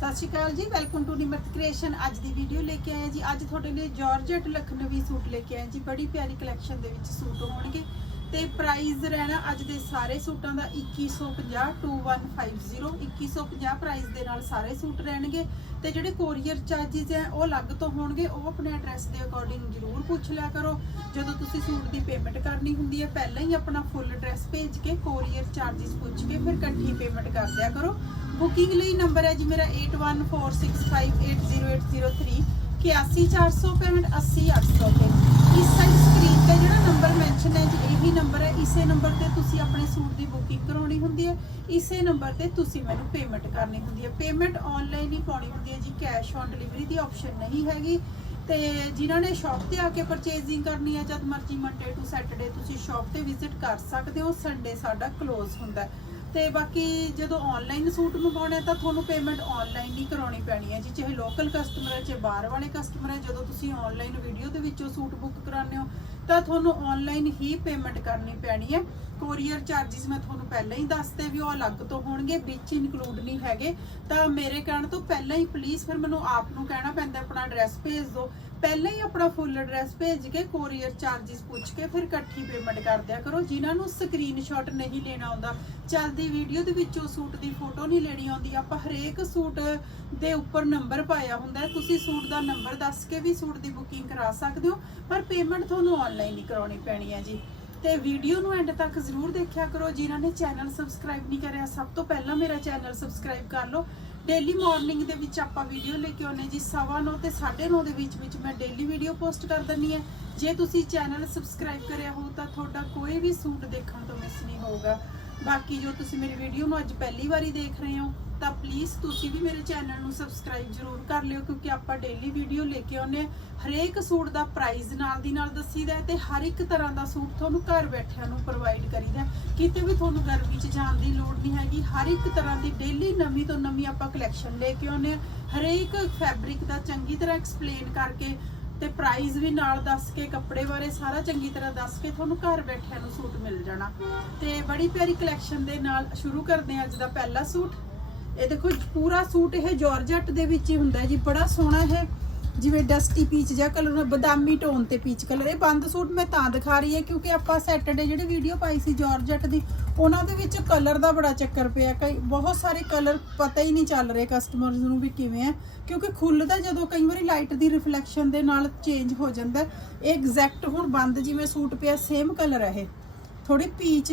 ਸਤਿ ਸ਼੍ਰੀ ਅਕਾਲ ਜੀ welcome to Nimrat creation ਅੱਜ ਦੀ ਵੀਡੀਓ ਲੈ ਕੇ ਆਏ ਜੀ। ਅੱਜ ਤੁਹਾਡੇ ਲਈ ਜਾਰਜਟ ਲਖਨਵੀ ਸੂਟ ਲੈ ਕੇ ਆਏ ਜੀ। ਬੜੀ ਪਿਆਰੀ ਕਲੈਕਸ਼ਨ ਦੇ ਵਿੱਚ ਸੂਟ ਹੋਣਗੇ। ਤੇ ਪ੍ਰਾਈਸ ਰਹਿਣਾ ਅੱਜ ਦੇ ਸਾਰੇ ਸੂਟਾਂ ਦਾ 2150 2150 2150 ਪ੍ਰਾਈਸ ਦੇ ਨਾਲ ਸਾਰੇ ਸੂਟ ਰਹਿਣਗੇ। ਤੇ ਜਿਹੜੇ ਕੋਰੀਅਰ ਚਾਰजेस ਆ ਉਹ ਅਲੱਗ ਤੋਂ ਹੋਣਗੇ। ਉਹ ਆਪਣੇ ਐਡਰੈਸ ਦੇ ਅਕੋਰਡਿੰਗ ਜ਼ਰੂਰ ਪੁੱਛ ਲਿਆ ਕਰੋ। ਜਦੋਂ ਤੁਸੀਂ ਸੂਟ ਦੀ ਪੇਮੈਂਟ ਕਰਨੀ ਹੁੰਦੀ ਹੈ, ਪਹਿਲਾਂ ਹੀ ਆਪਣਾ ਫੁੱਲ ਐਡਰੈਸ ਭੇਜ ਕੇ ਕੋਰੀਅਰ ਚਾਰजेस ਪੁੱਛ ਕੇ ਫਿਰ ਇਕੱਠੀ ਪੇਮੈਂਟ ਕਰ ਦਿਆ ਕਰੋ। ਬੁਕਿੰਗ ਲਈ ਨੰਬਰ ਹੈ ਜੀ ਮੇਰਾ 8146580803 81465 80800 ਇਸ ਸਾਈਡ ਸਕਰੀਨ ਤੇ ਜਿਹੜਾ ਨੰਬਰ ਮੈਂਸ਼ਨ ਹੈ ਜੀ, ਇਹੀ ਨੰਬਰ ਹੈ। ਇਸੇ ਨੰਬਰ ਤੇ ਤੁਸੀਂ ਆਪਣੇ ਸੂਟ ਦੀ ਬੁਕਿੰਗ ਕਰਾਉਣੀ ਹੁੰਦੀ ਹੈ। ਇਸੇ ਨੰਬਰ ਤੇ ਤੁਸੀਂ ਮੈਨੂੰ ਪੇਮੈਂਟ ਕਰਨੀ ਹੁੰਦੀ ਹੈ। ਪੇਮੈਂਟ ਆਨਲਾਈਨ ਹੀ ਪਾਉਣੀ ਹੁੰਦੀ ਹੈ ਜੀ ਕੈਸ਼ ਔਨ ਡਿਲੀਵਰੀ ਦੀ ਆਪਸ਼ਨ ਨਹੀਂ ਹੈਗੀ। ਤੇ ਜਿਨ੍ਹਾਂ ਨੇ ਸ਼ਾਪ ਤੇ ਆ ਕੇ ਪਰਚੇਜ਼ਿੰਗ ਕਰਨੀ ਹੈ, ਜਦ ਮਰਜ਼ੀ ਮੰਡੇ ਟੂ ਸੈਟਰਡੇ ਤੁਸੀਂ ਸ਼ਾਪ ਤੇ ਵਿਜ਼ਿਟ ਕਰ ਸਕਦੇ ਹੋ। ਸੰਡੇ ਸਾਡਾ ਕਲੋਜ਼ ਹੁੰਦਾ ਹੈ। ਤੇ ਬਾਕੀ ਜਦੋਂ ਆਨਲਾਈਨ ਸੂਟ ਮੰਗਾਉਣੇ ਤਾਂ ਤੁਹਾਨੂੰ ਪੇਮੈਂਟ ਆਨਲਾਈਨ ਹੀ ਕਰਾਉਣੀ ਪੈਣੀ ਹੈ ਜੀ, ਚਾਹੇ ਲੋਕਲ ਕਸਟਮਰ ਹੈ ਚਾਹੇ ਬਾਹਰ ਵਾਲੇ ਕਸਟਮਰ ਹੈ ਜਦੋਂ ਤੁਸੀਂ ਆਨਲਾਈਨ ਵੀਡੀਓ ਦੇ ਵਿੱਚੋਂ ਸੂਟ ਬੁੱਕ ਕਰਾਉਂਦੇ ਹੋ, ਤਾਂ ਤੁਹਾਨੂੰ ਆਨਲਾਈਨ ਹੀ ਪੇਮੈਂਟ ਕਰਨੀ ਪੈਣੀ ਹੈ ਕੋਰੀਅਰ ਚਾਰजेस ਮੈਂ ਤੁਹਾਨੂੰ ਪਹਿਲਾਂ ਹੀ ਦੱਸਤੇ ਵੀ ਉਹ ਅਲੱਗ ਤੋਂ ਹੋਣਗੇ, ਵਿੱਚ ਇਨਕਲੂਡ ਨਹੀਂ ਹੈਗੇ। ਤਾਂ ਮੇਰੇ ਕਹਿਣ ਤੋਂ ਪਹਿਲਾਂ ਹੀ ਪਲੀਜ਼ ਫਿਰ ਮੈਨੂੰ ਆਪ ਨੂੰ ਕਹਿਣਾ ਪੈਂਦਾ, ਆਪਣਾ ਐਡਰੈਸ ਭੇਜ ਦਿਓ। ਪਹਿਲਾਂ ਹੀ ਆਪਣਾ ਫੁੱਲ ਐਡਰੈਸ ਭੇਜ ਕੇ ਕੋਰੀਅਰ ਚਾਰजेस ਪੁੱਛ ਕੇ ਫਿਰ ਇਕੱਠੀ ਪੇਮੈਂਟ ਕਰ ਦਿਆ ਕਰੋ। ਜਿਨ੍ਹਾਂ ਨੂੰ ਸਕਰੀਨਸ਼ਾਟ ਨਹੀਂ ਲੈਣਾ ਆਉਂਦਾ, ਚੱਲਦੀ ਵੀਡੀਓ ਦੇ ਵਿੱਚੋਂ ਸੂਟ ਦੀ ਫੋਟੋ ਨਹੀਂ ਲੈਣੀ ਆਉਂਦੀ। ਆਪਾਂ ਹਰੇਕ ਸੂਟ ਦੇ ਉੱਪਰ ਨੰਬਰ ਪਾਇਆ ਹੁੰਦਾ ਤੁਸੀਂ ਸੂਟ ਦਾ ਨੰਬਰ ਦੱਸ ਕੇ ਵੀ ਸੂਟ ਦੀ ਬੁਕਿੰਗ ਕਰਾ ਸਕਦੇ ਹੋ, ਪਰ ਪੇਮੈਂਟ ਤੁਹਾਨੂੰ ਆਨਲਾਈਨ ਹੀ ਕਰਾਉਣੀ ਪੈਣੀ ਹੈ ਜੀ। ਤੇ ਵੀਡੀਓ ਨੂੰ ਐਂਡ ਤੱਕ ਜ਼ਰੂਰ ਦੇਖਿਆ ਕਰੋ। ਜਿਨ੍ਹਾਂ ਨੇ ਚੈਨਲ ਸਬਸਕ੍ਰਾਈਬ ਨਹੀਂ ਕਰਿਆ, ਸਭ ਤੋਂ ਪਹਿਲਾਂ ਮੇਰਾ ਚੈਨਲ ਸਬਸਕ੍ਰਾਈਬ ਕਰ ਲਓ। ਡੇਲੀ ਮਾਰਨਿੰਗ ਦੇ ਵਿੱਚ ਆਪਾਂ ਵੀਡੀਓ ਲੈ ਕੇ ਆਉਨੇ ਜੀ, ਸਵਾ ਨੌ ਤੇ 9:30 ਦੇ ਵਿੱਚ ਵਿੱਚ ਮੈਂ ਡੇਲੀ ਵੀਡੀਓ ਪੋਸਟ ਕਰ ਦਿੰਨੀ ਹੈ। ਜੇ ਤੁਸੀਂ ਚੈਨਲ ਸਬਸਕ੍ਰਾਈਬ ਕਰਿਆ ਹੋ ਤਾਂ ਤੁਹਾਡਾ ਕੋਈ ਵੀ ਸੂਟ ਦੇਖਣ ਤੋਂ ਮਿਸ ਨਹੀਂ ਹੋਊਗਾ। ਬਾਕੀ ਜੋ ਤੁਸੀਂ ਮੇਰੀ ਵੀਡੀਓ ਨੂੰ ਅੱਜ ਪਹਿਲੀ ਵਾਰੀ ਦੇਖ ਰਹੇ ਹੋ ਤਾਂ ਪਲੀਜ਼ ਤੁਸੀਂ ਵੀ ਮੇਰੇ ਚੈਨਲ ਨੂੰ ਸਬਸਕ੍ਰਾਈਬ ਜ਼ਰੂਰ ਕਰ ਲਿਓ, ਕਿਉਂਕਿ ਆਪਾਂ ਡੇਲੀ ਵੀਡੀਓ ਲੈ ਕੇ ਆਉਂਦੇ ਹਾਂ। ਹਰੇਕ ਸੂਟ ਦਾ ਪ੍ਰਾਈਸ ਨਾਲ ਦੀ ਨਾਲ ਦੱਸੀਦਾ ਤੇ ਹਰ ਇੱਕ ਤਰ੍ਹਾਂ ਦਾ ਸੂਟ ਤੁਹਾਨੂੰ ਘਰ ਬੈਠਿਆਂ ਨੂੰ ਪ੍ਰੋਵਾਈਡ ਕਰੀਦਾ ਕਿਤੇ ਵੀ ਤੁਹਾਨੂੰ ਗਰਮੀ 'ਚ ਜਾਣ ਦੀ ਲੋੜ ਨਹੀਂ ਹੈਗੀ, ਹਰ ਇੱਕ ਤਰ੍ਹਾਂ ਦੀ ਡੇਲੀ ਨਵੀਂ ਤੋਂ ਨਵੀਂ ਆਪਾਂ ਕਲੈਕਸ਼ਨ ਲੈ ਕੇ ਆਉਨੇ ਹਰੇਕ ਫੈਬਰਿਕ ਦਾ ਚੰਗੀ ਤਰ੍ਹਾਂ ਐਕਸਪਲੇਨ ਕਰਕੇ ਤੇ ਪ੍ਰਾਈਸ ਵੀ ਨਾਲ ਦੱਸ ਕੇ, ਕੱਪੜੇ ਬਾਰੇ ਸਾਰਾ ਚੰਗੀ ਤਰ੍ਹਾਂ ਦੱਸ ਕੇ ਤੁਹਾਨੂੰ ਘਰ ਬੈਠਿਆਂ ਨੂੰ ਸੂਟ ਮਿਲ ਜਾਣਾ। ਤੇ ਬੜੀ ਪਿਆਰੀ ਕਲੈਕਸ਼ਨ ਦੇ ਨਾਲ ਸ਼ੁਰੂ ਕਰਦੇ ਹਾਂ ਅੱਜ ਦਾ ਪਹਿਲਾ ਸੂਟ। ਇਹ ਦੇਖੋ ਪੂਰਾ ਸੂਟ ਇਹ ਜਾਰਜਟ ਦੇ ਵਿੱਚ ਹੀ ਹੁੰਦਾ ਜੀ, ਬੜਾ ਸੋਹਣਾ ਇਹ, ਜਿਵੇਂ ਡਸਟੀ ਪੀਚ ਜਿਹਾ ਕਲਰ ਬਦਾਮੀ ਟੋਨ ਤੇ ਪੀਚ ਕਲਰ ਇਹ ਬੰਦ ਸੂਟ ਮੈਂ ਤਾਂ ਦਿਖਾ ਰਹੀ ਹੈ, ਕਿਉਂਕਿ ਆਪਾਂ ਸੈਟਰਡੇ ਜਿਹੜੀ ਵੀਡੀਓ ਪਾਈ ਸੀ ਜਾਰਜਟ ਦੀ, ਉਹਨਾਂ ਦੇ ਵਿੱਚ ਕਲਰ ਦਾ ਬੜਾ ਚੱਕਰ ਪਿਆ। ਕਈ, ਬਹੁਤ ਸਾਰੇ ਕਲਰ ਪਤਾ ਹੀ ਨਹੀਂ ਚੱਲ ਰਹੇ ਕਸਟਮਰਸ ਨੂੰ ਵੀ ਕਿਵੇਂ ਆ, ਕਿਉਂਕਿ ਖੁੱਲਦਾ ਜਦੋਂ ਕਈ ਵਾਰੀ ਲਾਈਟ ਦੀ ਰਿਫਲੈਕਸ਼ਨ ਦੇ ਨਾਲ ਚੇਂਜ ਹੋ ਜਾਂਦਾ। ਇਹ ਐਗਜ਼ੈਕਟ ਹੁਣ ਬੰਦ ਜਿਵੇਂ ਸੂਟ ਪਿਆ ਸੇਮ ਕਲਰ ਹੈ ਇਹ। ਥੋੜੀ ਪੀਚ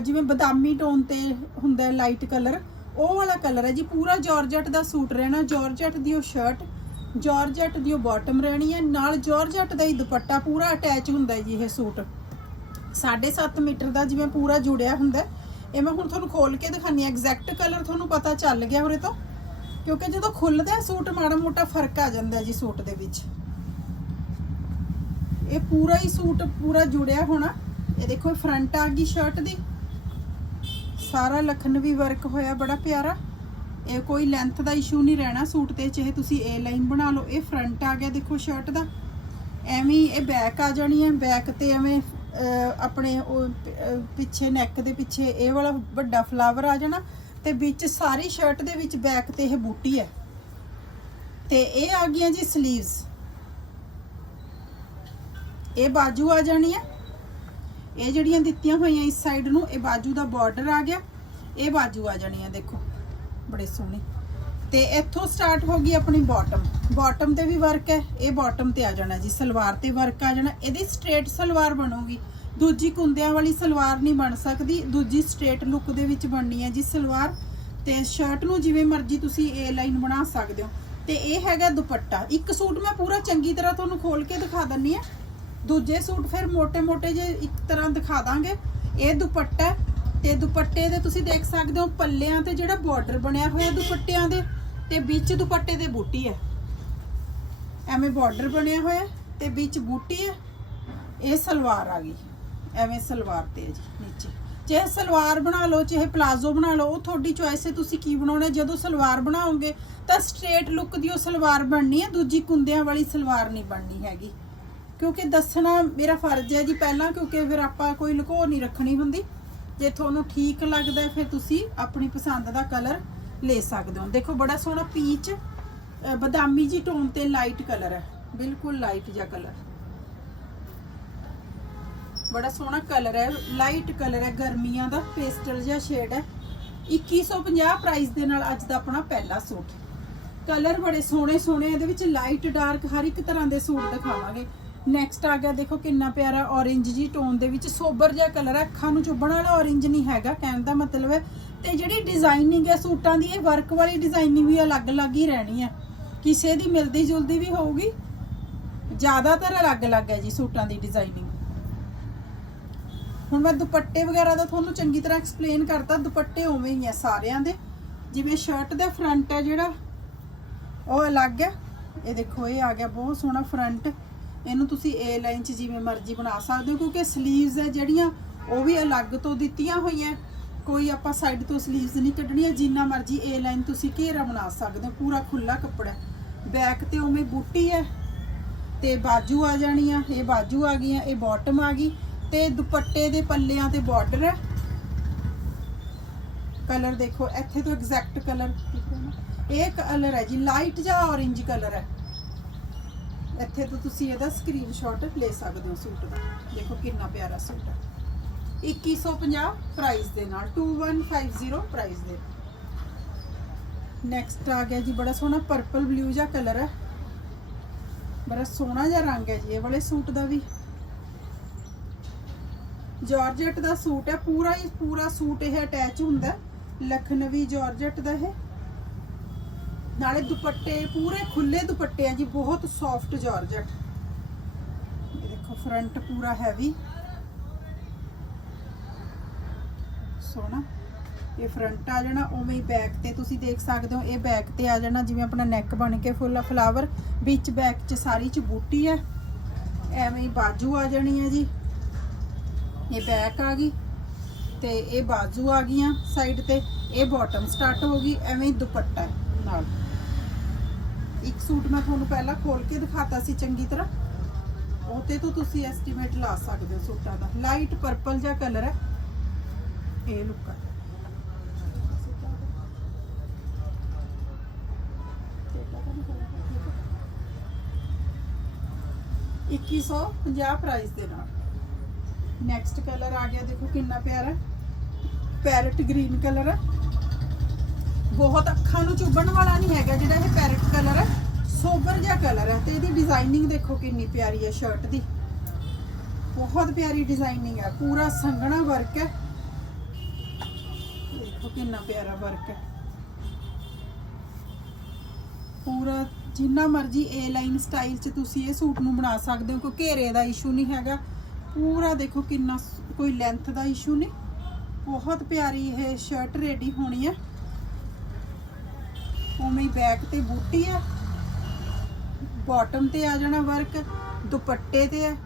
ਜਿਵੇਂ ਬਦਾਮੀ ਟੋਨ ਤੇ ਹੁੰਦਾ ਲਾਈਟ ਕਲਰ ਉਹ ਵਾਲਾ ਕਲਰ ਹੈ ਜੀ, ਪੂਰਾ ਜਾਰਜਟ ਦਾ ਸੂਟ ਰਹਿਣਾ ਜਾਰਜਟ ਦੀ ਉਹ ਸ਼ਰਟ ਜਾਰਜਟ ਦੀ ਉਹ ਬਾਟਮ ਰਹਿਣੀ ਹੈ, ਨਾਲ ਜਾਰਜਟ ਦਾ ਹੀ ਦੁਪੱਟਾ ਪੂਰਾ ਅਟੈਚ ਹੁੰਦਾ ਜੀ ਇਹ ਸੂਟ। 7.5 ਮੀਟਰ ਦਾ ਜਿਵੇਂ ਪੂਰਾ ਜੁੜਿਆ ਹੁੰਦਾ ਇਹ ਮੈਂ ਹੁਣ ਤੁਹਾਨੂੰ ਖੋਲ ਕੇ ਦਿਖਾਨੀ ਹੈ ਐਗਜ਼ੈਕਟ ਕਲਰ ਤੁਹਾਨੂੰ ਪਤਾ ਚੱਲ ਗਿਆ ਉਰੇ ਤੋਂ, ਕਿਉਂਕਿ ਜਦੋਂ ਖੁੱਲਦਾ ਸੂਟ, ਮਾੜਾ ਮੋਟਾ ਫ਼ਰਕ ਆ ਜਾਂਦਾ ਜੀ ਸੂਟ ਦੇ ਵਿੱਚ। ਇਹ ਪੂਰਾ ਹੀ ਸੂਟ, ਪੂਰਾ ਜੁੜਿਆ ਹੋਣਾ। ਇਹ ਦੇਖੋ ਫਰੰਟ ਆ ਗਈ ਸ਼ਰਟ ਦੀ। ਸਾਰਾ ਲਖਨਵੀ ਵਰਕ ਹੋਇਆ ਬੜਾ ਪਿਆਰਾ। ਇਹ ਕੋਈ ਲੈਂਥ ਦਾ ਇਸ਼ੂ ਨਹੀਂ ਰਹਿਣਾ ਸੂਟ ਤੇ, ਚਾਹੇ ਤੁਸੀਂ ਏ ਲਾਈਨ ਬਣਾ ਲਓ। ਇਹ ਫਰੰਟ ਆ ਗਿਆ, ਦੇਖੋ ਸ਼ਰਟ ਦਾ। ਐਵੇਂ ਇਹ ਬੈਕ ਆ ਜਾਣੀ ਹੈ। ਬੈਕ ਤੇ ਐਵੇਂ ਆਪਣੇ ਉਹ ਪਿੱਛੇ ਨੈਕ ਦੇ ਪਿੱਛੇ ਇਹ ਵਾਲਾ ਵੱਡਾ ਫਲਾਵਰ ਆ ਜਾਣਾ। ਤੇ ਵਿੱਚ ਸਾਰੀ ਸ਼ਰਟ ਦੇ ਵਿੱਚ ਬੈਕ ਤੇ ਇਹ ਬੂਟੀ ਹੈ। ਤੇ ਇਹ ਆ ਗਈਆਂ ਜੀ 슬ੀਵਸ ਇਹ ਬਾਜੂ ਆ ਜਾਣੀ ਹੈ। ਇਹ ਜਿਹੜੀਆਂ ਦਿੱਤੀਆਂ ਹੋਈਆਂ ਇਸ ਸਾਈਡ ਨੂੰ, ਇਹ ਬਾਜੂ ਦਾ ਬਾਰਡਰ ਆ ਗਿਆ। ਇਹ ਬਾਜੂ ਆ ਜਾਣੀ ਆ, ਦੇਖੋ। ਬੜੇ ਸੋਹਣੇ। ਤੇ ਇੱਥੋਂ ਸਟਾਰਟ ਹੋ ਗਈ ਆਪਣੀ ਬਾਟਮ ਬਾਟਮ ਤੇ ਵੀ ਵਰਕ ਹੈ, ਇਹ ਬਾਟਮ ਤੇ ਆ ਜਾਣਾ ਜੀ। ਸਲਵਾਰ ਤੇ ਵਰਕ ਆ ਜਾਣਾ। ਇਹਦੀ ਸਟ੍ਰੇਟ ਸਲਵਾਰ ਬਣੂਗੀ। ਦੂਜੀ ਕੁੰਦਿਆਂ ਵਾਲੀ ਸਲਵਾਰ ਨਹੀਂ ਬਣ ਸਕਦੀ। ਦੂਜੀ ਸਟ੍ਰੇਟ ਲੁੱਕ ਦੇ ਵਿੱਚ ਬਣਨੀ ਹੈ ਜੀ ਸਲਵਾਰ। ਤੇ ਸ਼ਰਟ ਨੂੰ ਜਿਵੇਂ ਮਰਜ਼ੀ ਤੁਸੀਂ ਏ ਲਾਈਨ ਬਣਾ ਸਕਦੇ ਹੋ। ਤੇ ਇਹ ਹੈਗਾ ਦੁਪੱਟਾ। ਇੱਕ ਸੂਟ ਮੈਂ ਪੂਰਾ ਚੰਗੀ ਤਰ੍ਹਾਂ ਤੁਹਾਨੂੰ ਖੋਲ ਕੇ ਦਿਖਾ ਦਿੰਨੀ ਆ ਦੂਜੇ ਸੂਟ ਫਿਰ ਮੋٹے-ਮੋٹے ਜੇ ਇੱਕ ਤਰ੍ਹਾਂ ਦਿਖਾ ਦਾਂਗੇ। ਇਹ ਦੁਪੱਟਾ ਤੇ ਦੁਪੱਟੇ ਦੇ ਤੁਸੀਂ ਦੇਖ ਸਕਦੇ ਹੋ ਪੱਲਿਆਂ ਤੇ ਜਿਹੜਾ ਬਾਰਡਰ ਬਣਿਆ ਹੋਇਆ ਦੁਪੱਟਿਆਂ ਦੇ ਤੇ ਵਿੱਚ ਦੁਪੱਟੇ ਦੇ ਬੂਟੀ ਹੈ। ਐਵੇਂ ਬਾਰਡਰ ਬਣਿਆ ਹੋਇਆ ਤੇ ਵਿੱਚ ਬੂਟੀ ਹੈ। ਇਹ ਸਲਵਾਰ ਆ ਗਈ। ਐਵੇਂ ਸਲਵਾਰ ਤੇ ਹੈ ਜੀ, ਨੀਚੇ। ਜੇ ਸਲਵਾਰ ਬਣਾ ਲਓ, ਚਾਹੇ ਪਲਾਜ਼ੋ ਬਣਾ ਲਓ, ਉਹ ਤੁਹਾਡੀ ਚੋਇਸ ਹੈ, ਤੁਸੀਂ ਕੀ ਬਣਾਉਣਾ ਜਦੋਂ ਸਲਵਾਰ ਬਣਾਓਗੇ ਤਾਂ ਸਟ੍ਰੇਟ ਲੁੱਕ ਦੀ ਉਹ ਸਲਵਾਰ ਬਣਨੀ ਹੈ, ਦੂਜੀ ਕੁੰਦਿਆਂ ਵਾਲੀ ਸਲਵਾਰ ਨਹੀਂ ਬਣਨੀ ਹੈਗੀ। ਕਿਉਂਕਿ ਦੱਸਣਾ ਮੇਰਾ ਫਰਜ਼ ਹੈ ਜੀ ਪਹਿਲਾਂ ਕਿਉਂਕਿ ਫਿਰ ਆਪਾਂ ਕੋਈ ਲੁਕੋ ਨਹੀਂ ਰੱਖਣੀ ਹੁੰਦੀ। ਜੇ ਤੁਹਾਨੂੰ ਠੀਕ ਲੱਗਦਾ ਹੈ, ਫਿਰ ਤੁਸੀਂ ਆਪਣੀ ਪਸੰਦ ਦਾ ਕਲਰ ਲੈ ਸਕਦੇ ਹੋ। ਦੇਖੋ ਬੜਾ ਸੋਹਣਾ ਪੀਚ ਅ, ਬਦਾਮੀ ਜੀ ਟੋਨ ਤੇ ਲਾਈਟ ਕਲਰ ਹੈ। ਬਿਲਕੁਲ ਲਾਈਟ ਜਿਹਾ ਕਲਰ। ਬੜਾ ਸੋਹਣਾ ਕਲਰ ਹੈ ਲਾਈਟ ਕਲਰ ਹੈ ਗਰਮੀਆਂ ਦਾ ਪੇਸਟਲ ਜਿਹਾ ਸ਼ੇਡ ਹੈ। 2150 ਪ੍ਰਾਈਸ ਦੇ ਨਾਲ ਅੱਜ ਦਾ ਆਪਣਾ ਪਹਿਲਾ ਸੂਟ। ਕਲਰ ਬੜੇ ਸੋਹਣੇ ਸੋਹਣੇ ਇਹਦੇ ਵਿੱਚ ਲਾਈਟ ਡਾਰਕ ਹਰ ਇੱਕ ਤਰ੍ਹਾਂ ਦੇ ਸੂਟ ਦਿਖਾਵਾਂਗੇ। ਨੈਕਸਟ ਆ ਗਿਆ, ਦੇਖੋ ਕਿੰਨਾ ਪਿਆਰਾ orange ਜੀ ਟੋਨ ਦੇ ਵਿੱਚ ਸੋਬਰ ਜਿਹਾ ਕਲਰ ਹੈ ਅੱਖਾਂ ਨੂੰ ਚੁੱਭਣ ਵਾਲਾ orange ਨਹੀਂ ਹੈਗਾ, ਕਹਿਣ ਦਾ ਮਤਲਬ ਹੈ ਤੇ ਜਿਹੜੀ ਡਿਜ਼ਾਈਨਿੰਗ ਹੈ ਸੂਟਾਂ ਦੀ, ਇਹ ਵਰਕ ਵਾਲੀ ਡਿਜ਼ਾਈਨਿੰਗ ਵੀ ਅਲੱਗ-ਅਲੱਗ ਹੀ ਰਹਿਣੀ ਹੈ ਕਿਸੇ ਦੀ ਮਿਲਦੀ ਜੁਲਦੀ ਵੀ ਹੋਊਗੀ, ਜ਼ਿਆਦਾਤਰ ਅਲੱਗ-ਅਲੱਗ ਹੈ ਜੀ ਸੂਟਾਂ ਦੀ ਡਿਜ਼ਾਈਨਿੰਗ ਹੁਣ ਮੈਂ ਦੁਪੱਟੇ ਵਗੈਰਾ ਦਾ ਤੁਹਾਨੂੰ ਚੰਗੀ ਤਰ੍ਹਾਂ ਐਕਸਪਲੇਨ ਕਰਤਾ, ਦੁਪੱਟੇ ਉਵੇਂ ਹੀ ਆ ਸਾਰਿਆਂ ਦੇ। ਜਿਵੇਂ ਸ਼ਰਟ ਦਾ ਫਰੰਟ ਹੈ ਜਿਹੜਾ, ਉਹ ਅਲੱਗ ਹੈ। ਇਹ ਦੇਖੋ, ਇਹ ਆ ਗਿਆ ਬਹੁਤ ਸੋਹਣਾ ਫਰੰਟ ਇਹਨੂੰ ਤੁਸੀਂ ਏ ਲਾਈਨ 'ਚ ਜਿਵੇਂ ਮਰਜ਼ੀ ਬਣਾ ਸਕਦੇ ਹੋ, ਕਿਉਂਕਿ ਸਲੀਵਸ ਹੈ ਜਿਹੜੀਆਂ, ਉਹ ਵੀ ਅਲੱਗ ਤੋਂ ਦਿੱਤੀਆਂ ਹੋਈਆਂ। ਕੋਈ ਆਪਾਂ ਸਾਈਡ ਤੋਂ ਸਲੀਵਸ ਨਹੀਂ ਕੱਢਣੀਆਂ, ਜਿੰਨਾ ਮਰਜ਼ੀ ਏ ਲਾਈਨ ਤੁਸੀਂ ਘੇਰਾ ਬਣਾ ਸਕਦੇ ਹੋ, ਪੂਰਾ ਖੁੱਲਾ ਕੱਪੜਾ ਬੈਕ ਤੇ ਉਵੇਂ ਬੂਟੀ ਹੈ, ਤੇ ਬਾਜੂ ਆ ਜਾਣੀ ਆ, ਇਹ ਬਾਜੂ ਆ ਗਈਆਂ ਇਹ ਬਾਟਮ ਆ ਗਈ, ਤੇ ਦੁਪੱਟੇ ਦੇ ਪੱਲਿਆਂ ਤੇ ਬਾਰਡਰ ਹੈ। ਕਲਰ ਦੇਖੋ, ਇੱਥੇ ਤੋਂ ਐਗਜ਼ੈਕਟ ਕਲਰ ਇਹ ਕਲਰ ਹੈ ਜੀ ਲਾਈਟ ਜਾਂ orange ਕਲਰ ਹੈ। ਇੱਥੇ ਤੋਂ ਤੁਸੀਂ ਇਹਦਾ ਸਕਰੀਨਸ਼ਾਟ ਲੈ ਸਕਦੇ ਹੋ ਸੂਟ ਦਾ। ਦੇਖੋ ਕਿੰਨਾ ਪਿਆਰਾ ਸੂਟ ਹੈ। 2150 ਪ੍ਰਾਈਸ ਦੇ ਨਾਲ 2150 ਪ੍ਰਾਈਸ ਦੇ ਨੈਕਸਟ ਆ ਗਿਆ ਜੀ, ਬੜਾ ਸੋਹਣਾ ਪਰਪਲ ਬਲੂ ਜਿਹਾ ਕਲਰ ਹੈ। ਬੜਾ ਸੋਹਣਾ ਜਿਹਾ ਰੰਗ ਹੈ ਜੀ, ਇਹ ਵਾਲੇ ਸੂਟ ਦਾ ਵੀ। ਜਾਰਜਟ ਦਾ ਸੂਟ ਹੈ, ਪੂਰਾ ਹੀ ਪੂਰਾ ਸੂਟ ਇਹ ਅਟੈਚ ਹੁੰਦਾ ਲਖਨਵੀ ਜਾਰਜਟ ਦਾ ਇਹ। ਨਾਲੇ ਦੁਪੱਟੇ, ਪੂਰੇ ਖੁੱਲੇ ਦੁਪੱਟੇ ਆ ਜੀ, ਬਹੁਤ ਸੌਫਟ ਜਾਰਜਟ। ਇਹ ਦੇਖੋ ਫਰੰਟ ਪੂਰਾ ਹੈਵੀ ਸੋਹਣਾ। ਇਹ ਫਰੰਟ ਆ ਜਾਣਾ, ਉਵੇਂ ਹੀ ਬੈਕ ਤੇ ਤੁਸੀਂ ਦੇਖ ਸਕਦੇ ਹੋ, ਇਹ ਬੈਕ ਤੇ ਆ ਜਾਣਾ, ਜਿਵੇਂ ਆਪਣਾ ਨੈਕ ਬਣ ਕੇ ਫੁੱਲ ਫਲਾਵਰ ਵਿੱਚ ਬੈਕ 'ਚ ਸਾਰੀ 'ਚ ਬੂਟੀ ਹੈ ਐਵੇਂ ਹੀ ਬਾਜੂ ਆ ਜਾਣੀ ਹੈ ਜੀ। ਇਹ ਬੈਕ ਆ ਗਈ, ਤੇ ਇਹ ਬਾਜੂ ਆ ਗਈਆਂ ਸਾਈਡ ਤੇ। ਇਹ ਬਾਟਮ ਸਟਾਰਟ ਹੋ ਗਈ, ਐਵੇਂ ਹੀ ਦੁਪੱਟਾ ਨਾਲ। ਇੱਕ ਸੂਟ ਮੈਂ ਤੁਹਾਨੂੰ ਪਹਿਲਾਂ ਖੋਲ ਕੇ ਦਿਖਾਤਾ ਸੀ ਚੰਗੀ ਤਰ੍ਹਾਂ। ਉਹ ਤੋਂ ਤੁਸੀਂ ਐਸਟੀਮੇਟ ਲਾ ਸਕਦੇ ਹੋ ਸੂਟਾਂ ਦਾ। ਲਾਈਟ ਪਰਪਲ ਜਿਹਾ ਕਲਰ ਹੈ। ਇਹ ਲੁੱਕ ਹੈ ਇੱਕੀ ਸੌ ਪੰਜਾਹ ਪ੍ਰਾਈਸ ਦੇ ਨਾਲ। ਨੈਕਸਟ ਕਲਰ ਆ ਗਿਆ। ਦੇਖੋ ਕਿੰਨਾ ਪਿਆਰਾ ਪੈਰਟ ਗ੍ਰੀਨ ਕਲਰ ਹੈ। ਬਹੁਤ ਅੱਖਾਂ ਨੂੰ ਚੁੱਭਣ ਵਾਲਾ ਨਹੀਂ ਹੈਗਾ, ਜਿਹੜਾ ਇਹ ਪੈਰਟ ਕਲਰ ਹੈ ਸੋਬਰ ਜਿਹਾ ਕਲਰ ਹੈ ਤੇ ਇਹਦੀ ਡਿਜ਼ਾਈਨਿੰਗ ਦੇਖੋ ਕਿੰਨੀ ਪਿਆਰੀ ਹੈ ਸ਼ਰਟ ਦੀ। ਬਹੁਤ ਪਿਆਰੀ ਡਿਜ਼ਾਈਨਿੰਗ ਹੈ, ਪੂਰਾ ਸੰਘਣਾ ਵਰਕ ਹੈ। ਦੇਖੋ ਕਿੰਨਾ ਪਿਆਰਾ ਵਰਕ ਹੈ। ਪੂਰਾ ਜਿੰਨਾ ਮਰਜ਼ੀ ਏ ਲਾਈਨ ਸਟਾਈਲ 'ਚ ਤੁਸੀਂ ਇਹ ਸੂਟ ਨੂੰ ਬਣਾ ਸਕਦੇ ਹੋ ਕੋਈ ਘੇਰੇ ਦਾ ਇਸ਼ੂ ਨਹੀਂ ਹੈਗਾ। ਪੂਰਾ ਦੇਖੋ ਕਿੰਨਾ ਕੋਈ ਲੈਂਥ ਦਾ ਇਸ਼ੂ ਨਹੀਂ। ਬਹੁਤ ਪਿਆਰੀ ਇਹ ਸ਼ਰਟ ਰੈਡੀ ਹੋਣੀ ਹੈ। ਉਵੇਂ ਹੀ ਬੈਕ ਤੇ ਬੂਟੀ ਹੈ ਬਾਟਮ ਤੇ ਆ ਜਾਣਾ ਵਰਕ ਦੁਪੱਟੇ ਤੇ ਹੈ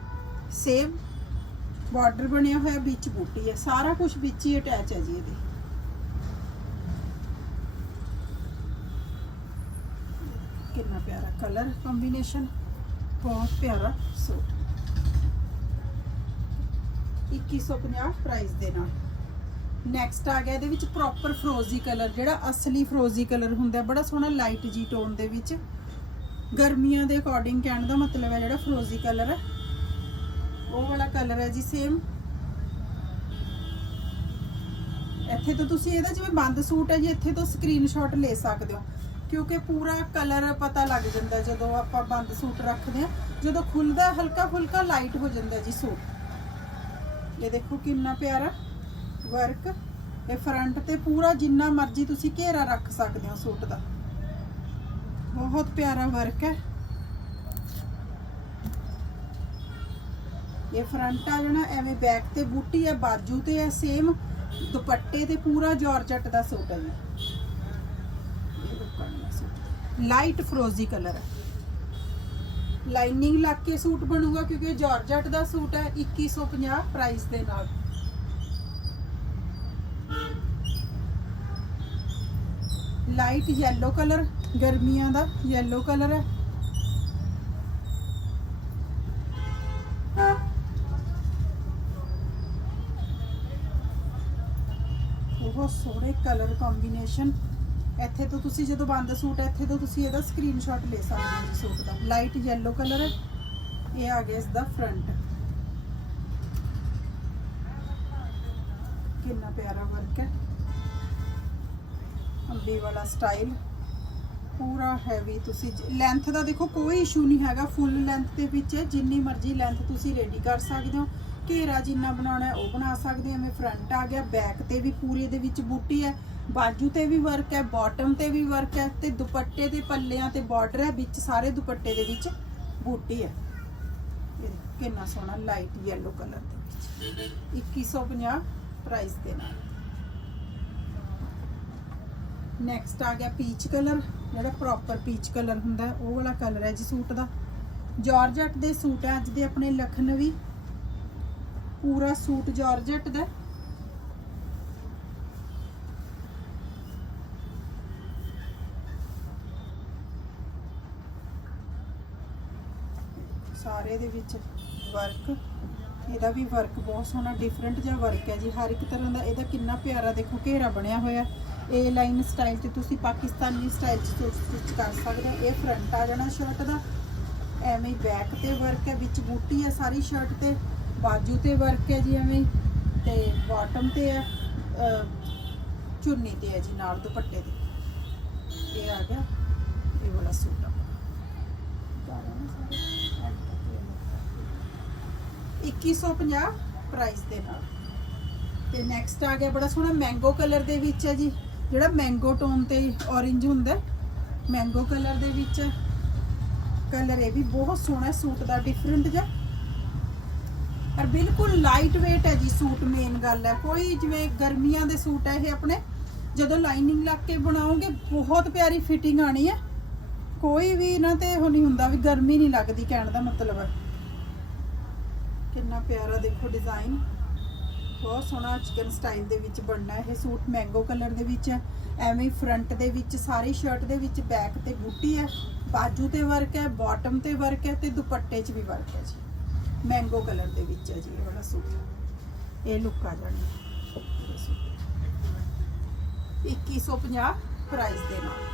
ਸੇਮ ਬਾਰਡਰ ਬਣਿਆ ਹੋਇਆ ਵਿੱਚ ਬੂਟੀ ਹੈ ਸਾਰਾ ਕੁਝ ਵਿੱਚ ਹੀ ਅਟੈਚ ਹੈ ਜੀ ਇਹਦੇ। ਕਿੰਨਾ ਪਿਆਰਾ ਕਲਰ ਕੰਬੀਨੇਸ਼ਨ ਬਹੁਤ ਪਿਆਰਾ ਸੂਟ 2150 ਪ੍ਰਾਈਸ ਦੇ ਨਾਲ। ਨੈਕਸਟ ਆ ਗਿਆ, ਇਹਦੇ ਵਿੱਚ ਪ੍ਰੋਪਰ ਫਰੋਜ਼ੀ ਕਲਰ ਜਿਹੜਾ ਅਸਲੀ ਫਰੋਜ਼ੀ ਕਲਰ ਹੁੰਦਾ ਬੜਾ ਸੋਹਣਾ ਲਾਈਟ ਜੀ ਟੋਨ ਦੇ ਵਿੱਚ। ਗਰਮੀਆਂ ਦੇ ਅਕੋਰਡਿੰਗ ਕਹਿਣ ਦਾ ਮਤਲਬ ਹੈ, ਜਿਹੜਾ ਫਰੋਜ਼ੀ ਕਲਰ ਹੈ, ਉਹ ਵਾਲਾ ਕਲਰ ਹੈ ਜੀ ਸੇਮ ਇੱਥੇ ਤੋਂ ਤੁਸੀਂ ਇਹਦਾ ਜਿਵੇਂ ਬੰਦ ਸੂਟ ਹੈ ਜੀ, ਇੱਥੇ ਤੋਂ ਸਕਰੀਨਸ਼ਾਟ ਲੈ ਸਕਦੇ ਹੋ। ਕਿਉਂਕਿ ਪੂਰਾ ਕਲਰ ਪਤਾ ਲੱਗ ਜਾਂਦਾ ਜਦੋਂ ਆਪਾਂ ਬੰਦ ਸੂਟ ਰੱਖਦੇ ਆ ਜਦੋਂ ਖੁੱਲਦਾ ਹਲਕਾ ਫੁਲਕਾ ਲਾਈਟ ਹੋ ਜਾਂਦਾ ਜੀ ਸੂਟ। ਇਹ ਦੇਖੋ ਕਿੰਨਾ ਪਿਆਰਾ। ਵਰਕ ਇਹ ਫਰੰਟ ਤੇ ਪੂਰਾ ਜਿੰਨਾ ਮਰਜ਼ੀ ਤੁਸੀਂ ਘੇਰਾ ਰੱਖ ਸਕਦੇ ਹੋ ਸੂਟ ਦਾ। ਬਹੁਤ ਪਿਆਰਾ ਵਰਕ ਹੈ। ਇਹ ਫਰੰਟ ਆ ਜਾਣਾ, ਐਵੇਂ ਬੈਕ ਤੇ ਬੂਟੀ ਹੈ, ਬਾਜੂ ਤੇ ਹੈ ਸੇਮ ਦੁਪੱਟੇ ਤੇ ਪੂਰਾ ਜਾਰਜਟ ਦਾ ਸੂਟ ਹੈ ਜੀ। ਲਾਈਟ ਫਰੋਜ਼ੀ ਕਲਰ ਹੈ। ਲਾਈਨਿੰਗ ਲੱਗ ਕੇ ਸੂਟ ਬਣੂਗਾ ਕਿਉਂਕਿ ਇਹ ਜਾਰਜਟ ਦਾ ਸੂਟ ਹੈ 2150 ਪ੍ਰਾਈਸ ਦੇ ਨਾਲ। ਲਾਈਟ ਯੈਲੋ ਕਲਰ ਗਰਮੀਆਂ ਦਾ ਯੈਲੋ ਕਲਰ ਹੈ। ਬਹੁਤ ਸੋਹਣੇ ਕਲਰ ਕੰਬੀਨੇਸ਼ਨ ਇੱਥੇ ਤੋਂ ਤੁਸੀਂ ਜਦੋਂ ਬੰਦ ਸੂਟ ਹੈ, ਇੱਥੇ ਤੋਂ ਤੁਸੀਂ ਇਹਦਾ ਸਕਰੀਨਸ਼ਾਟ ਲੈ ਸਕਦੇ ਹੋ ਜੀ ਸੂਟ ਦਾ। ਲਾਈਟ yellow ਕਲਰ ਹੈ। ਇਹ ਆ ਗਿਆ ਇਸ ਦਾ ਫਰੰਟ ਕਿੰਨਾ ਪਿਆਰਾ ਵਰਕ ਹੈ। ਅੰਬੀ ਵਾਲਾ ਸਟਾਈਲ ਪੂਰਾ ਹੈਵੀ ਤੁਸੀਂ ਲੈਂਥ ਦਾ ਦੇਖੋ ਕੋਈ ਇਸ਼ੂ ਨਹੀਂ ਹੈਗਾ ਫੁੱਲ ਲੈਂਥ ਦੇ ਵਿੱਚ ਜਿੰਨੀ ਮਰਜ਼ੀ ਲੈਂਥ ਤੁਸੀਂ ਰੈਡੀ ਕਰ ਸਕਦੇ ਹੋ। ਘੇਰਾ ਜਿੰਨਾ ਬਣਾਉਣਾ ਉਹ ਬਣਾ ਸਕਦੇ ਐਵੇਂ ਫਰੰਟ ਆ ਗਿਆ ਬੈਕ ਤੇ ਵੀ ਪੂਰੇ ਦੇ ਵਿੱਚ ਬੂਟੀ ਹੈ, ਬਾਜੂ ਤੇ ਵੀ ਵਰਕ ਹੈ ਬਾਟਮ ਤੇ ਵੀ ਵਰਕ ਹੈ ਤੇ ਦੁਪੱਟੇ ਦੇ ਪੱਲਿਆਂ ਤੇ ਬਾਰਡਰ ਹੈ, ਵਿੱਚ ਸਾਰੇ ਦੁਪੱਟੇ ਦੇ ਵਿੱਚ ਬੂਟੀ ਹੈ। ਇਹ ਕਿੰਨਾ ਸੋਹਣਾ ਲਾਈਟ yellow ਕਲਰ ਦੇ ਵਿੱਚ। 2150 ਪ੍ਰਾਈਸ ਦੇ ਨਾਲ। ਨੈਕਸਟ ਆ ਗਿਆ ਪੀਚ ਕਲਰ ਜਿਹੜਾ ਪ੍ਰੋਪਰ ਪੀਚ ਕਲਰ ਹੁੰਦਾ, ਉਹ ਵਾਲਾ ਕਲਰ ਹੈ ਜੀ ਸੂਟ ਦਾ। ਜਾਰਜਟ ਦੇ ਸੂਟ ਹੈ, ਅੱਜ ਦੇ ਆਪਣੇ ਲਖਨਵੀ। ਪੂਰਾ ਸੂਟ ਜਾਰਜਟ ਦਾ। ਸਾਰੇ ਦੇ ਵਿੱਚ ਵਰਕ ਇਹਦਾ ਵੀ ਵਰਕ ਬਹੁਤ ਸੋਹਣਾ ਡਿਫਰੈਂਟ ਜਿਹਾ ਵਰਕ ਹੈ ਜੀ। ਹਰ ਇੱਕ ਤਰ੍ਹਾਂ ਦਾ ਇਹਦਾ ਕਿੰਨਾ ਪਿਆਰਾ ਦੇਖੋ, ਘੇਰਾ ਬਣਿਆ ਹੋਇਆ। ਇਹ ਲਾਈਨ ਸਟਾਈਲ ਤੇ ਤੁਸੀਂ ਪਾਕਿਸਤਾਨੀ ਸਟਾਈਲ ਚ ਸੂਟ ਸਟਿਚ ਕਰ ਸਕਦੇ ਹੋ। ਇਹ ਫਰੰਟ ਆ ਜਾਣਾ ਸ਼ਰਟ ਦਾ। ਐਵੇਂ ਬੈਕ ਤੇ ਵਰਕ ਹੈ ਵਿੱਚ ਬੂਟੀ ਹੈ ਸਾਰੀ ਸ਼ਰਟ ਤੇ ਬਾਜੂ ਤੇ ਵਰਕ ਹੈ ਜੀ ਐਵੇਂ ਹੀ, ਤੇ ਬਾਟਮ ਤੇ ਹੈ ਚੁੰਨੀ ਤੇ ਹੈ ਜੀ ਨਾਲ ਦੁਪੱਟੇ 'ਤੇ। ਇਹ ਆ ਗਿਆ ਇਹ ਵਾਲਾ ਸੂਟ ਆ। 2150 ਪ੍ਰਾਈਸ ਦੇ ਨਾਲ। ਤੇ ਨੈਕਸਟ ਆ ਗਿਆ ਬੜਾ ਸੋਹਣਾ ਮੈਂਗੋ ਕਲਰ ਦੇ ਵਿੱਚ ਹੈ ਜੀ। ਜਿਹੜਾ ਮੈਂਗੋ ਟੋਨ ਤੇ orange ਹੁੰਦਾ ਮੈਂਗੋ ਕਲਰ ਦੇ ਵਿੱਚ ਕਲਰ ਇਹ ਵੀ ਬਹੁਤ ਸੋਹਣਾ ਸੂਟ ਦਾ ਡਿਫਰੈਂਟ ਜਿਹਾ। ਪਰ ਬਿਲਕੁਲ ਲਾਈਟ weight ਹੈ ਜੀ ਸੂਟ ਮੇਨ ਗੱਲ ਹੈ। ਕੋਈ ਜਿਵੇਂ ਗਰਮੀਆਂ ਦੇ ਸੂਟ ਹੈ ਇਹ ਆਪਣੇ, ਜਦੋਂ ਲਾਈਨਿੰਗ ਲੱਗ ਕੇ ਬਣਾਓਗੇ, ਬਹੁਤ ਪਿਆਰੀ ਫਿਟਿੰਗ ਆਣੀ ਹੈ। ਕੋਈ ਵੀ ਇਹਨਾਂ ਤੇ ਉਹ ਨਹੀਂ ਹੁੰਦਾ ਵੀ ਗਰਮੀ ਨਹੀਂ ਲੱਗਦੀ, ਕਹਿਣ ਦਾ ਮਤਲਬ ਹੈ। ਕਿੰਨਾ ਪਿਆਰਾ ਦੇਖੋ ਡਿਜ਼ਾਈਨ ਬਹੁਤ ਸੋਹਣਾ ਚਿਕਨ ਸਟਾਈਲ ਦੇ ਵਿੱਚ ਬਣਨਾ ਇਹ ਸੂਟ ਮੈਂਗੋ ਕਲਰ ਦੇ ਵਿੱਚ ਹੈ। ਐਵੇਂ ਫਰੰਟ ਦੇ ਵਿੱਚ ਸਾਰੀ ਸ਼ਰਟ ਦੇ ਵਿੱਚ ਬੈਕ ਤੇ ਬੂਟੀ ਹੈ, ਬਾਜੂ ਤੇ ਵਰਕ ਹੈ ਬਾਟਮ ਤੇ ਵਰਕ ਹੈ ਤੇ ਦੁਪੱਟੇ 'ਚ ਵੀ ਵਰਕ ਹੈ ਜੀ। ਮੈਂਗੋ ਕਲਰ ਦੇ ਵਿੱਚ ਹੈ ਜੀ ਇਹ ਵਾਲਾ ਸੂਟ। ਇਹ ਲੁੱਕ ਆ ਜਾਣੀ। ਹੈ ਇਹ ਸੂਟ। 2150 ਪ੍ਰਾਈਸ ਦੇ ਨਾਲ।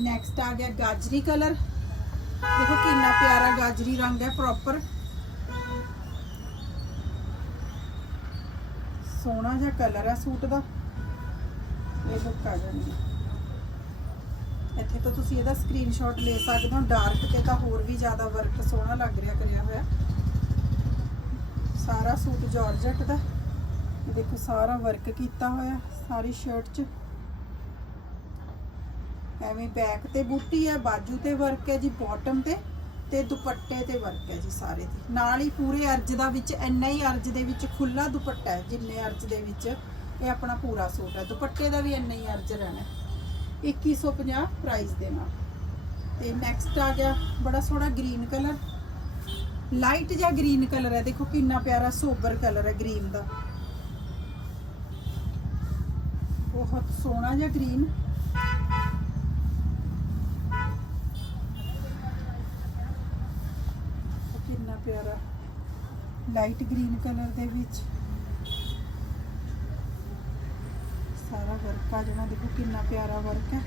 ਨੈਕਸਟ ਆ ਗਿਆ ਗਾਜਰੀ ਕਲਰ ਦੇਖੋ ਕਿੰਨਾ ਪਿਆਰਾ ਗਾਜਰੀ ਰੰਗ ਹੈ ਪ੍ਰੋਪਰ ਸੋਹਣਾ ਜਿਹਾ ਕਲਰ ਹੈ ਸੂਟ ਦਾ। ਇਹ ਲੁੱਕ ਆ ਜਾਣੀ ਇੱਥੇ ਤੋਂ ਤੁਸੀਂ ਇਹਦਾ ਸਕਰੀਨਸ਼ਾਟ ਲੈ ਸਕਦੇ ਹੋ। ਡਾਰਕ ਤੇ ਤਾਂ ਹੋਰ ਵੀ ਜ਼ਿਆਦਾ ਵਰਕ ਸੋਹਣਾ ਲੱਗ ਰਿਹਾ ਕਰਿਆ ਹੋਇਆ। ਸਾਰਾ ਸੂਟ ਜਾਰਜਟ ਦਾ। ਦੇਖੋ, ਸਾਰਾ ਵਰਕ ਕੀਤਾ ਹੋਇਆ, ਸਾਰੀ ਸ਼ਰਟ 'ਚ। ਐਵੇਂ ਬੈਕ ਤੇ ਬੂਟੀ ਹੈ ਬਾਜੂ ਤੇ ਵਰਕ ਹੈ ਜੀ ਬਾਟਮ ਤੇ। ਤੇ ਦੁਪੱਟੇ ਤੇ ਵਰਕ ਹੈ ਜੀ ਸਾਰੇ ਤੇ ਨਾਲ ਹੀ ਪੂਰੇ ਅਰਜ ਦਾ ਵਿੱਚ, ਇੰਨਾ ਹੀ ਅਰਜ ਦੇ ਵਿੱਚ ਖੁੱਲਾ ਦੁਪੱਟਾ ਹੈ, ਜਿੰਨੇ ਅਰਜ ਦੇ ਵਿੱਚ ਇਹ ਆਪਣਾ ਪੂਰਾ ਸੂਟ ਹੈ। ਦੁਪੱਟੇ ਦਾ ਵੀ ਇੰਨਾ ਹੀ ਅਰਜ ਰਹਿਣਾ ਹੈ। 2150 ਪ੍ਰਾਈਸ ਦੇ ਨਾਲ। ਤੇ ਨੈਕਸਟ ਆ ਗਿਆ ਬੜਾ ਸੋਹਣਾ ਗ੍ਰੀਨ ਕਲਰ ਲਾਈਟ ਜਿਹਾ ਗ੍ਰੀਨ ਕਲਰ ਹੈ। ਦੇਖੋ ਕਿੰਨਾ ਪਿਆਰਾ ਸੋਬਰ ਕਲਰ ਹੈ ਗ੍ਰੀਨ ਦਾ। ਬਹੁਤ ਸੋਹਣਾ ਜਿਹਾ ਗ੍ਰੀਨ ਕਿੰਨਾ ਪਿਆਰਾ ਲਾਈਟ ਗ੍ਰੀਨ ਕਲਰ ਦੇ ਵਿੱਚ। ਸਾਰਾ ਵਰਕ ਆ ਜਿਹੜਾ, ਦੇਖੋ ਕਿੰਨਾ ਪਿਆਰਾ ਵਰਕ ਹੈ।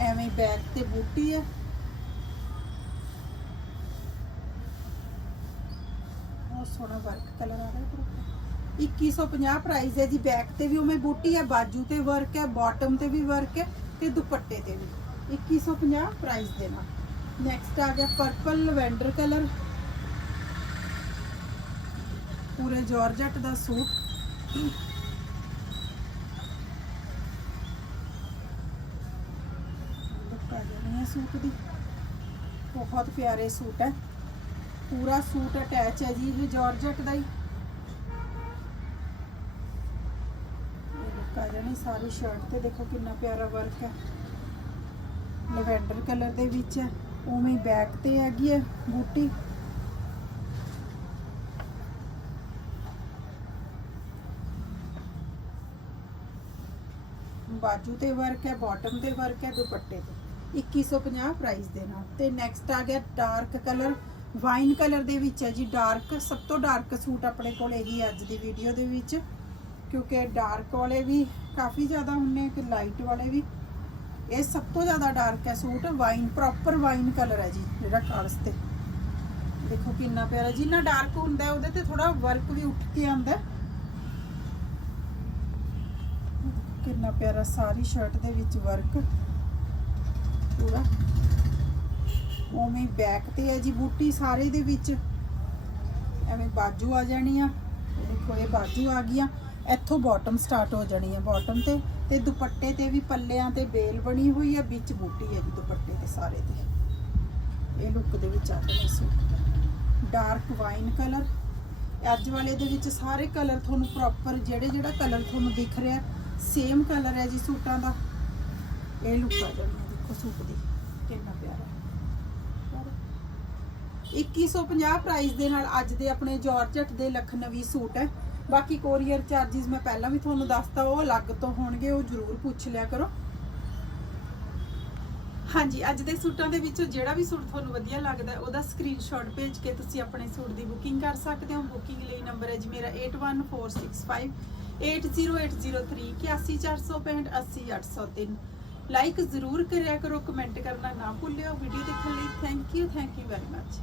ਐਵੇਂ ਬੈਕ ਤੇ ਬੂਟੀ ਹੈ। ਬਹੁਤ ਸੋਹਣਾ ਵਰਕ ਕਲਰ ਆ ਰਿਹਾ ਪੂਰਾ 2150 ਪ੍ਰਾਈਸ ਹੈ ਜੀ ਬੈਕ ਤੇ ਵੀ ਉਵੇਂ ਬੂਟੀ ਹੈ, ਬਾਜੂ ਤੇ ਵਰਕ ਹੈ ਬਾਟਮ ਤੇ ਵੀ ਵਰਕ ਹੈ ਤੇ ਦੁਪੱਟੇ ਤੇ ਵੀ। 2150 ਪ੍ਰਾਈਸ ਦੇ ਨਾਲ। ਨੈਕਸਟ ਆ ਗਿਆ ਪਰਪਲ ਲਵੈਂਡਰ ਕਲਰ ਪੂਰੇ ਜਾਰਜਟ ਦਾ ਸੂਟ। ਲੁੱਕ ਆ ਸੂਟ ਦੀ। ਬਹੁਤ ਪਿਆਰੇ ਸੂਟ ਹੈ ਪੂਰਾ ਸੂਟ ਅਟੈਚ ਹੈ ਜੀ, ਇਹ ਜਾਰਜਟ ਦਾ ਹੀ। ਇਹ ਲੁੱਕ ਸਾਰੀ ਸ਼ਰਟ ਤੇ। ਦੇਖੋ ਕਿੰਨਾ ਪਿਆਰਾ ਵਰਕ ਹੈ ਲਵੈਂਡਰ ਕਲਰ ਦੇ ਵਿੱਚ ਹੈ ਉਵੇਂ ਬੈਕ ਤੇ ਹੈਗੀ ਹੈ ਬੂਟੀ। ਬਾਜੂ ਤੇ ਵਰਕ ਹੈ ਬਾਟਮ ਤੇ ਵਰਕ ਹੈ, ਦੁਪੱਟੇ ਤੇ। 2150 ਪ੍ਰਾਈਸ ਦੇ ਨਾਲ। ਤੇ ਨੈਕਸਟ ਆ ਗਿਆ ਡਾਰਕ ਕਲਰ ਵਾਈਨ ਕਲਰ ਦੇ ਵਿੱਚ ਹੈ ਜੀ ਡਾਰਕ ਸਭ ਤੋਂ ਡਾਰਕ ਸੂਟ ਆਪਣੇ ਕੋਲ ਇਹੀ ਅੱਜ ਦੀ ਵੀਡੀਓ ਦੇ ਵਿੱਚ। ਕਿਉਂਕਿ ਡਾਰਕ ਵਾਲੇ ਵੀ ਕਾਫੀ ਜ਼ਿਆਦਾ ਹੁੰਨੇ ਕਿ ਲਾਈਟ ਵਾਲੇ ਵੀ। ਇਹ ਸਭ ਤੋਂ ਜ਼ਿਆਦਾ ਡਾਰਕ ਹੈ suit wine proper wine colour ਹੈ ਜੀ, ਜਿਹੜਾ ਕਾਲਸ ਤੇ। ਦੇਖੋ ਕਿੰਨਾ ਪਿਆਰਾ, ਜਿੰਨਾ ਡਾਰਕ ਹੁੰਦਾ ਉਹਦੇ ਤੇ ਥੋੜਾ ਵਰਕ ਵੀ ਉੱਠ ਕੇ ਆਉਂਦਾ ਕਿੰਨਾ ਪਿਆਰਾ ਸਾਰੀ ਸ਼ਰਟ ਦੇ ਵਿੱਚ ਵਰਕ ਪੂਰਾ। ਉਵੇਂ ਬੈਕ ਤੇ ਹੈ ਜੀ, ਬੂਟੀ ਸਾਰੇ ਦੇ ਵਿੱਚ। ਐਵੇਂ ਬਾਜੂ ਆ ਜਾਣੀ ਆ। ਦੇਖੋ ਇਹ ਬਾਜੂ ਆ ਗਈਆਂ। ਇੱਥੋਂ ਬਾਟਮ ਸਟਾਰਟ ਹੋ ਜਾਣੀ ਹੈ ਬਾਟਮ ਤੇ ਤੇ ਦੁਪੱਟੇ ਤੇ ਵੀ ਪੱਲਿਆਂ ਤੇ ਬੇਲ ਬਣੀ ਹੋਈ ਹੈ, ਵਿੱਚ ਬੂਟੀ ਹੈ ਜੀ ਦੁਪੱਟੇ ਤੇ ਸਾਰੇ ਤੇ। ਇਹ ਲੁੱਕ ਦੇ ਵਿੱਚ ਆ ਗਿਆ ਸੂਟ ਡਾਰਕ ਵਾਈਨ ਕਲਰ ਅੱਜ ਵਾਲੇ ਦੇ ਵਿੱਚ ਸਾਰੇ ਕਲਰ ਤੁਹਾਨੂੰ ਪ੍ਰੋਪਰ ਜਿਹੜੇ ਜਿਹੜਾ ਕਲਰ ਤੁਹਾਨੂੰ ਦਿਖ ਰਿਹਾ ਸੇਮ ਕਲਰ ਹੈ ਜੀ ਸੂਟਾਂ ਦਾ। ਇਹ ਲੁੱਕ ਆ ਜਾਣੀ ਹੈ ਦੇਖੋ ਸੂਟ ਦੀ, ਕਿੰਨਾ ਪਿਆਰਾ। 2150 ਪ੍ਰਾਈਸ ਦੇ ਨਾਲ ਅੱਜ ਦੇ ਆਪਣੇ ਜਾਰਜਟ ਦੇ ਲਖਨਵੀ ਸੂਟ ਹੈ। ਬਾਕੀ ਕੋਰੀਅਰ ਚਾਰजेस ਮੈਂ ਪਹਿਲਾਂ ਵੀ ਤੁਹਾਨੂੰ ਦੱਸਤਾ, ਉਹ ਅਲੱਗ ਤੋਂ ਹੋਣਗੇ, ਉਹ ਜ਼ਰੂਰ ਪੁੱਛ ਲਿਆ ਕਰੋ। ਹਾਂਜੀ, ਅੱਜ ਦੇ ਸੂਟਾਂ ਦੇ ਵਿੱਚੋਂ ਜਿਹੜਾ ਵੀ ਸੂਟ ਤੁਹਾਨੂੰ ਵਧੀਆ ਲੱਗਦਾ, ਉਹਦਾ ਸਕਰੀਨਸ਼ਾਟ ਭੇਜ ਕੇ ਤੁਸੀਂ ਆਪਣੇ ਸੂਟ ਦੀ ਬੁਕਿੰਗ ਕਰ ਸਕਦੇ ਹੋ। ਬੁਕਿੰਗ ਲਈ ਨੰਬਰ ਹੈ ਜੀ ਮੇਰਾ 81465 80803 81465 80803 ਲਾਈਕ ਜ਼ਰੂਰ ਕਰਿਆ ਕਰੋ ਕਮੈਂਟ ਕਰਨਾ ਨਾ ਭੁੱਲਿਓ। ਵੀਡੀਓ ਦੇਖਣ ਲਈ thank you thank you very much